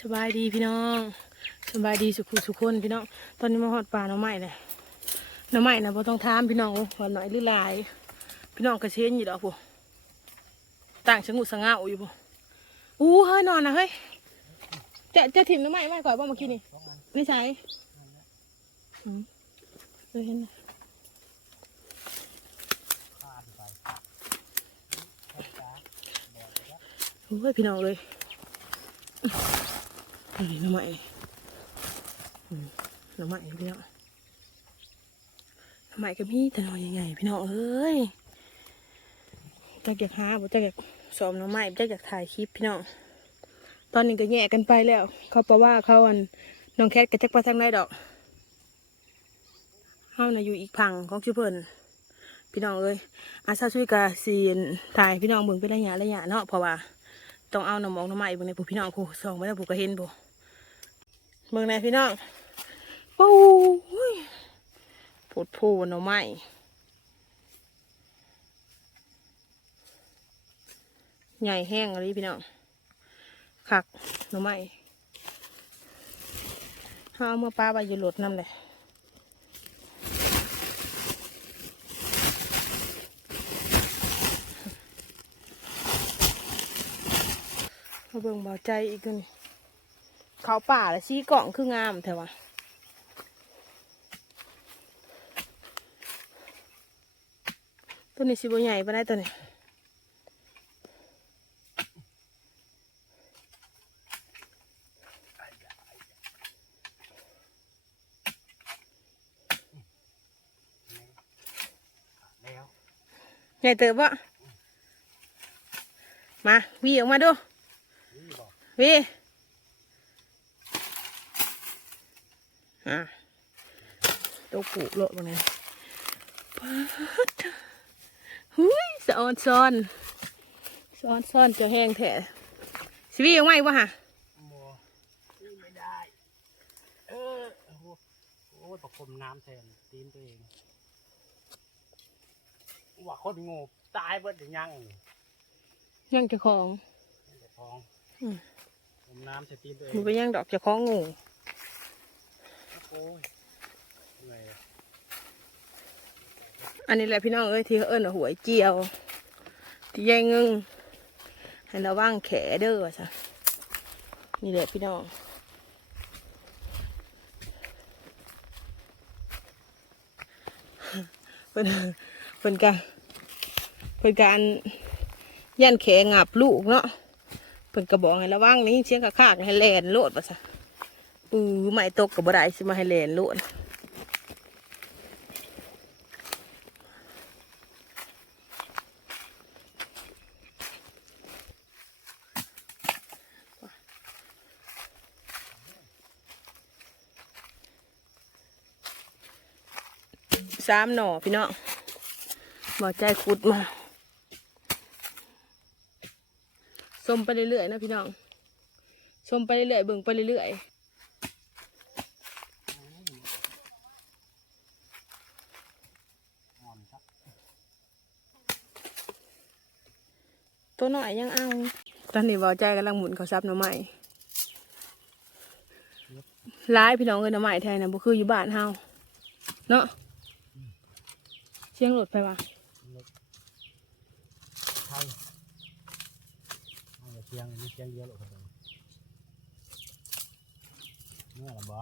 สบายดีพี่น้องสบายดีสุขุสุขคนพี่น้องตอนนี้มาหอดป่าหน่อไม้เลยหน่อไม้นะบ่ต้องถามพี่น้องว่าหน่อยหรือหลาย พี่น้องกระเชนอยู่ดอกพวกต่างชะ ngu สง่าอยู่พวกอู้เฮ้ยนอนนะเฮ้ยจะจะถิ่มหน่อไม้ไว้ก่อนว่าเมื่อกี้นี่ไม่ใช่เห็นนะโอ้ยพี่น้องเลย นี่หน่อไม้อืมหน่อไม้พี่น้องหน่ก็มีแต่หน่อใหญ่ๆพี่น้องเอ้ยจักอยากหาบ่จักอยากสอมหน่อไม้บ่จักอยากถ่ายคลิปพี่น้องตอนนี้ก็แยกกันไปแล้ว เขาบอกว่าเขาอันน้องแคทก็จักไปทางไหนดอกเฮาน่ะอยู่อีกพังของชื่อเพิ่นพี่น้องเอ้ยอาซาช่วยกาซีนถ่ายพี่น้องเบิ่งเป็นระยะระยะเนาะเพราะว่าต้องเอาหน่อมอกหน่อไม้เบิ่งในผู้พี่น้องผู้สองไม่ได้ผู้ก็เห็นผู้ เบิ่งในพี่น้องโอ้ยปวดพหน่อไม้ใหญ่แห้งอะไรพี่น้องคักหน่อไม้ห้าเอามื่อป้าไปอยู่รถน้ำเลยเบิ่งเบาใจอีกคน เขาป่าและชี้กล่องคืองามแถวะตัวนี้สิบใหญ่ปะได้ตัวนี้แล้วใหญ่เติบวะมาวีออกมาดูวีอะ ตัวผูกโลดตรงนี้ป๊าดหุ้ยสะออนซ้อนสะออนซ้อนจะแห้งแท้สิวีออกมาอีกวะฮะโมนี่ไม่ได้เออโอ้โหโอ้ยประคมน้ำแทนตีนตัวเองว่าคนโง่ตายเบิดหรือยังนี่ยังเจะของเจ้าของอืมผมน้ำใส่ตีนตัวเองมันไปยังดอกเจะของงู โอ้ยเหนื่อยอะ อันนี้แหละพี่น้องเอ้ยที่เอิ้นว่าหวยเจียว ที่ยายงึงให้ระวังแขเด้อจ้ะนี่แหละพี่น้องเพิ่นเพิ่นการเพิ่นการยันแขงับลูกเนาะเพิ่นกระบอกให้ระวังนี่เชียงกะคากให้แลนโลดว่าซะปือไม่ตกกับบ่ได้สิมาให้แลนโลด สามหน่อพี่น้องบ่ใจขุดมาส้มไปเรื่อยๆนะพี่น้องส้มไปเรื่อยๆเบิ่งไปเรื่อยๆตัวหน่อยยังเอา ตอนนี้บ่ใจกำลังหมุนเขาซับหน่อไม้ร้ายพี่น้องเอ้ยหน่อไม้แทนนะบ่คืออยู่บ้านเฮาเนาะ เสียงหลุดไปวะไทยเอาแต่เชียงมีเสียงเดียวหรอกครับผมเนี่ยหรอบ่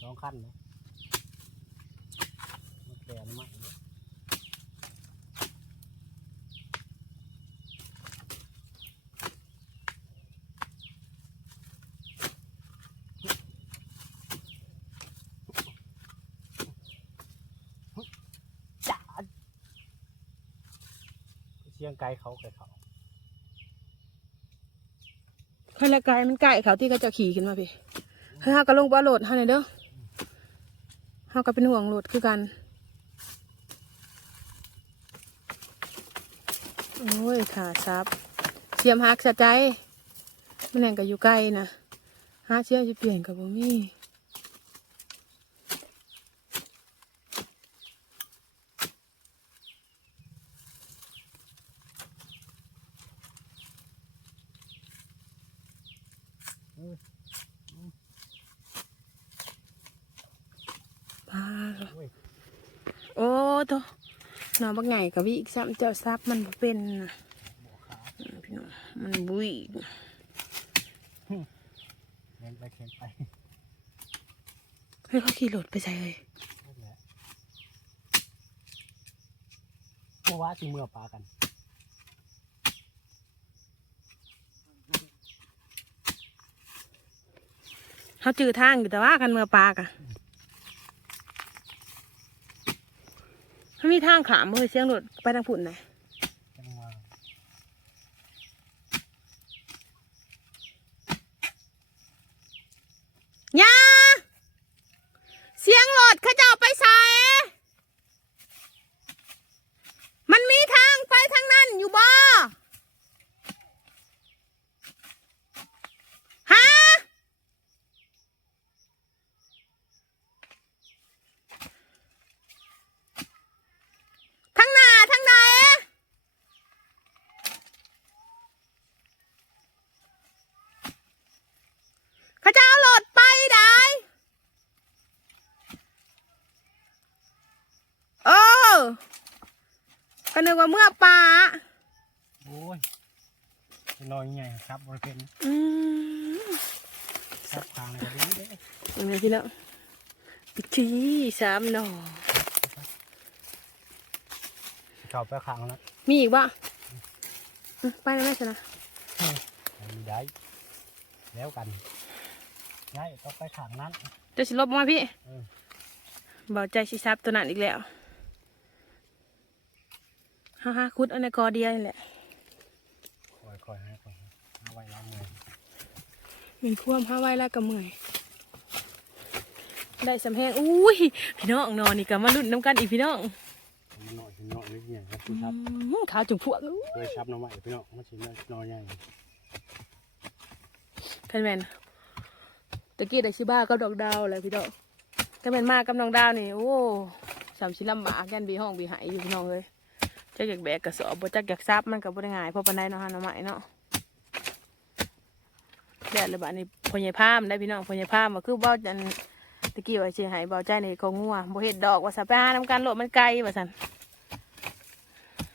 สองขั้นเลยมาแก่นมากเลยจ๋า เชียงไกลเขาไกลเขาใครละไกายมันไก่เขาที่เขาจะขี่ขึ้นมาพี่เฮ้ยเฮาก็ลงบ่โหลดเฮาหน่อยเด้อเฮาก็เป็นห่วงโหลดคือกัน โอ้ยขาซับเสียมหักสะใจมันแหงก็อยู่ใกล้นะหาเสียมจะเปลี่ยนกับบ่มี เออ ปลา โอ้ย โอ้โตัวน้องบักไงกับวิอีกซ้ำเจ้าซับมันบ่เป็นนะบ่ขาอืมพี่น้องมันบุยเข็นไปเข็นไปเฮ้ยเขาขี่รถไปใส่เลยนั่นแหละเพราะว่าสิเมื่อปลากันเขาจือทางอยู่แต่ว่ากันเมื่อปลากะ มีทางขามมือเสียงรถไปทางผุ่นไหนะ จังหวะ ยาเสียงรถเขาจะเอาไปใส่มันมีทางไปทางนั้นอยู่บ่ฮะทางหน้าทางไหนเขาจะเอารถไปได้เออ ก็นึกว่าเมื่อป่าโอ้ยเป็นรอยใหญ่ครับบริเวณอืมครับทางเลยก็ดีเด้ยังไงพี่น้องปิดทีสามหน่อเข้าไปข้างแล้วมีอีกบ่อืมไปแล้วแม่ชนะมีได้ แล้วกันย้ายก็ไปข้างนั้นจะสิลบมาพี่เออเบาใจสิซับตัวนั้นอีกแล้ว ฮ่าฮ่าคุดเอาในกอเดียวนี่แหละคอยๆให้คอยเอาไว้ล้างมือเป็นควมห้าไว้แล้วก็เมื่อยได้สำแหงอุ้ยพี่น้องนอนนี่ก็มาลุ้นน้ำกันอีกพี่น้องมันหน่อยมันหน่อยนิดเดียวครับอืพี่ครับมขาวจุ่มพวกอู้เคยชับน้ำใหม่พี่น้องมันชิมน้อยใหญ่คันแมนตะกี้ได้ชิบ้ากับดอกดาวแหละพี่น้องคันแมนมากับน้องดาวนี่โอ้สามชิลำบากแกันบีห้องบีหายอยู่พี่น้องเลย จักอยากแบกกระสอบบ่จักอยากซับมันก็บ่ได้ง่ายเพราะปานใดเนาะฮะน้องใหม่เนาะแดดเลยบ้านนี้พ่อใหญ่พามได้พี่น้องพ่อใหญ่พามาคือเบ้าจันตะกี้ว่าสิใหายเบาใจในี่ก็งัวบ่เฮ็ดดอกว่าซะไปหาน้ำกันโลดมันไกลว่าซั่น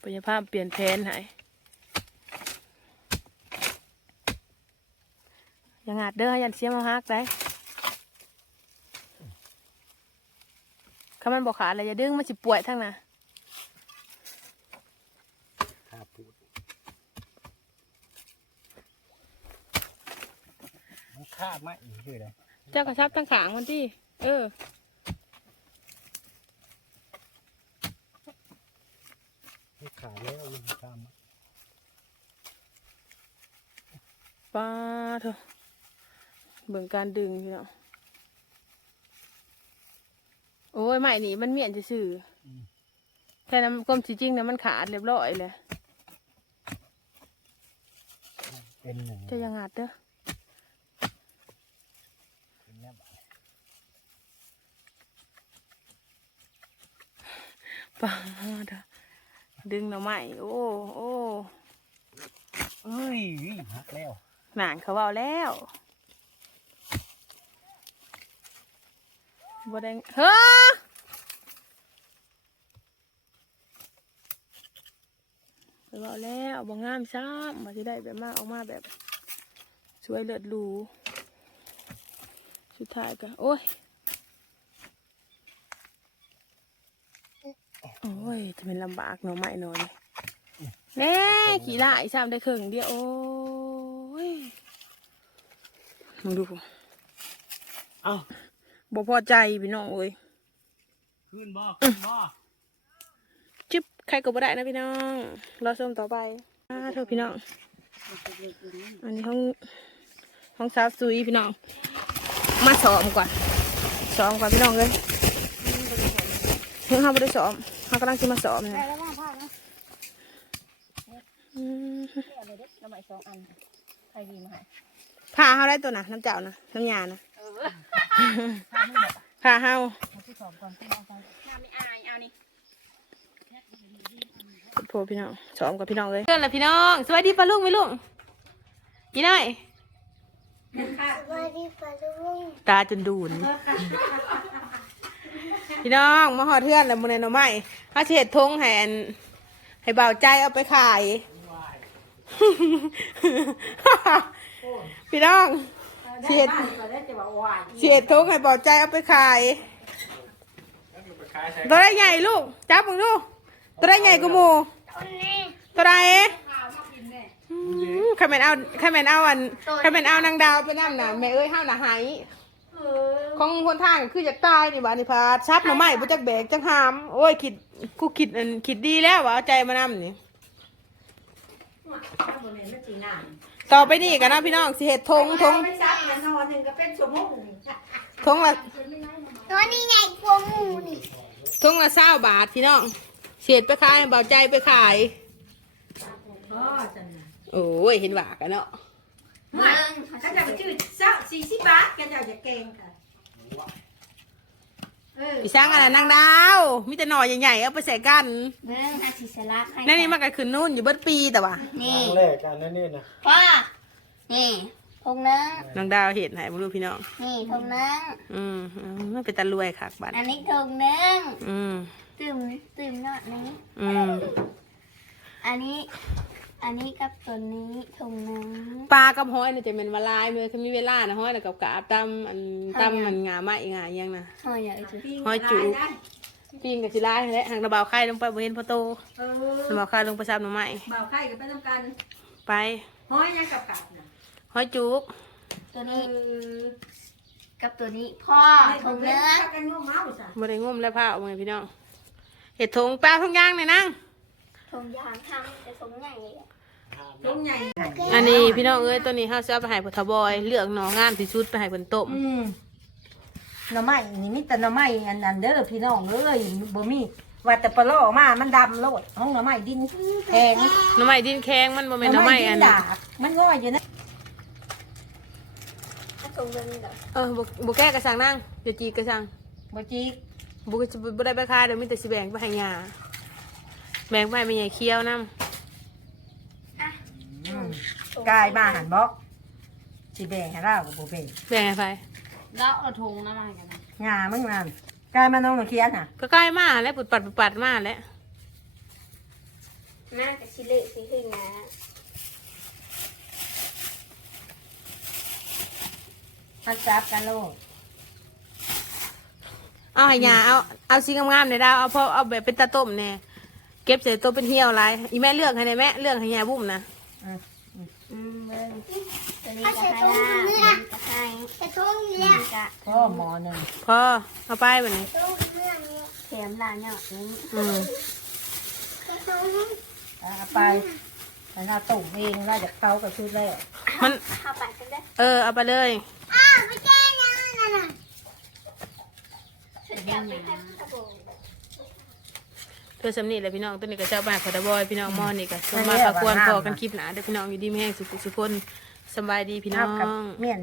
พ่อใหญ่พามเปลี่ยนแผนห้อย่างอาดเด้อยันเสียมาฮักได้ถ้ามันบ่ขาดอะไรอย่าดึงมันสิป่วยทั้งน่ะ ข้าพูด มันคาดไหมอีกคืออะไรเจ้ากระชับทั้งขางมันที่เออมันขาดแล้วมันข้ามปลาเถอะเบิ่งการดึงพี่เนาะโอ้ยไม่นี่มันเมียนจะสื่อๆแค่นั้นกลมจริงๆนะมันขาดเรียบร้อยเลยเป็นหนึ่งจะยังงัดเด้อ เป็นแม่บ้าน ปลาเถอะ ดึงหน่อไม้โอ้โอ้เอ้ยหักแล้วหนานเขาเอาแล้วบัแดงเฮ้อไปเอาแล้วบ่งามซ้ำมาที่ได้แบบมากออกมาแบบสวยเลิศหรูสุดท้ายก็โอ้ย อ้ยจะเป็นลำบากหน่อไม้หน่อยแน่ขี่ไล่ซ้ำได้ครึ่งเดียวโอ้ยมึงดูเอ้าบ่พอใจพี่น้องเอ้ยขึ้นบ่ขึ้นบ่จิ๊บใครก็บ่ได้นะพี่น้องรอชมต่อไปอ่าเถอะพี่น้อง อันนี้ห้องห้องสาวซุยพี่น้อง มาสอมก่อนสอมก่อนพี่น้องเลย เพิ่งห้าบ่ได้สอมเขากำลังจะมาสอมเนี่ยได้แล้วว่าภาพนะอืมนี่เอาเลยเด็กน้ำใหม่สองอันใครดีมาให้ผ้าเฮาได้ตัวน่ะน้ำเจ้านะน้ำยานะเออภาพนี่แบบผ้าเฮามาที่สองก่อนที่เอาไปน้ำไม่อายเอานี่โพพี่น้องสอมกับพี่น้องเลยเกินละพี่น้องสวัสดีปะลุงไหมลุงกี่หน่อยสวัสดีปะลุงตาจนดูน พี่น้องมาหอดเทือนแล้วมื้อนี้หน่อไม้เฮาสิเฮ็ดทงให้อันให้เบาใจเอาไปขาย พี่น้องสิเฮ็ดสิเฮ็ดทงให้เบาใจเอาไปขาย ตัวได้ใหญ่ลูก จับมึงดู ตัวได้ใหญ่กูมูคนนี้ตัวได้ใครเป็นเอาใครเป็นเอาอันใครเป็นเอานางดาวไปนั่นน่ะแม่เอ้ยห้าวน่ะหาย ของคนทางคืออยากตายนี่บ้านี่พาชับหน่อไม้บ่จักแบกจักหาม โอ้ยคิดกูคิดอันคิดดีแล้วว่าเอาใจมานำนี่ ต่อไปนี่กันนะพี่น้องสิเฮ็ดทงทงไม่ซักมันนอนหนึ่งก็เป็นชั่วโมงทงละตัวนี้ใหญ่กว่าหมูนี่ทงละเศร้าบาทพี่น้องเสียดไปขายเบาใจไปขายอ๋อจังนะโอ้ยเห็นว่ากันเนาะ ไม่ก็จะไปชื่อเจ้าสี่สิบบาทก็จะจะเก่งค่ะเออพี่ช้างอะไรนางดาวมีแต่หน่อใหญ่ๆเอาไปใส่กันเบิ้งฮาสิสลักให้นั่นนี่มันก็ขึ้นนู่นอยู่เบิดปีแต่ว่านี่แรกกันนั่นนี่นะพ่อนี่ทงนึงนางดาวเห็นให้บ่รู้พี่น้องนี่ทงนึงอืมอืมมันเป็นตะรวยคักบัดอันนี้ทงนึงอืมตื่มตื่มยอดนี้อืมอันนี้ อันนี้กับตัวนี้ทงนึง ปลากับห้อยน่ะจะเป็นวลายมื้อคือมีเวลานะห้อยน่ะกับกาบตำอันตำมันงาไม้งาอิหยังนะ หอยใหญ่จุห้อยจุปิ้งกับสิลายแหละหางระเบาไข่ลงไปบ่เห็นพอโตเออระเบาไข่ลงไปซับหน่อไม้เบาไข่ก็ไปทำกันไปห้อยยังกับกับนะห้อยจุกตัวเอนี้อกับตัวนี้พ่อทงนึงชักกันง่วงเมาจ้ะบ่ได้งมแล้วผ้าเอาไงพี่น้องเห็ดทงปลาทงย่างนี่นั่งทงยางทำแต่ทงใหญ่เลยอะ ลุงใหญ่อันนี้พี่น้องเอ้ยตัวนี้เฮาสิเอาไปให้พุทธบอย เลือกหนองามที่สุดไปให้เพิ่นต้มอืมหน่อไม้นี่มีแต่หน่อไม้อันนั้นเด้อพี่น้องเอ้ยบ่มีว่าแต่ปลาโลออกมา มันดำโลดห้องหน่อไม้ดินแพงหน่อไม้ดินแข็งมันบ่แม่นหน่อไม้อันดาบมันง่อยอยู่นะถ้าทงนึงเหรอเออบ่บ่แก้กระสังนั่งเดี๋ยวจีกระสังบ่จีกบ่ก็สิบ่ได้ไปขายเดี๋ยวมีแต่สิแบ่งไปให้ยาแบ่งไปให้แม่ใหญ่เคี้ยวนํอืม กายมาหันบอกสิแบ่งให้เรากับบ่เป็นแบ่งให้ไผแล้วเอาทงน้ำมันกันนะงามึงนั่นกายมาน้องมาเคียนน่ะก็ใกล้มาแล้วปุดปัดปุดปัดมาแล้วน่าจะชิเละสิขึ้นนะมันจับกันโลดเอาให้ยาเอาเอาสีงามๆในดาวเอาพอเอาแบบเป็นตาต้มแน่เก็บใส่ตัวเป็นเหี่ยวหลายอีแม่เลือกให้ได้แม่เลือกให้ยาบุ้มนะ อืมเบิ้งตัว นี้จะให้ล่าตัวนี้จะให้จะทงเนี้ยจะพ่อหมอหนึ่งพอเอาไปแบบนี้ทงเนี้ยแถมลาเนาะนี้อืมจะทงเอาไปแต่หน้าตุ่มเองแล้วจากเตากับชุดแรกมันเข้าไปกันได้เออ เอาไปเลย อ้าวไม่ใช่นะนั่นน่ะชุดเดียวไปให้กระโปรงเพื่อสำนีแหละพี่น้องตัวนี้ก็เจ้าบ้านขอดบอยพี่น้องมอนี่ก็สมมาประกวนพอกันคลิปหนาเด้อพี่น้องอยู่ดีไม่แห้งสุขสุขคน สำบายดีพี่น้อาอกับง เมียน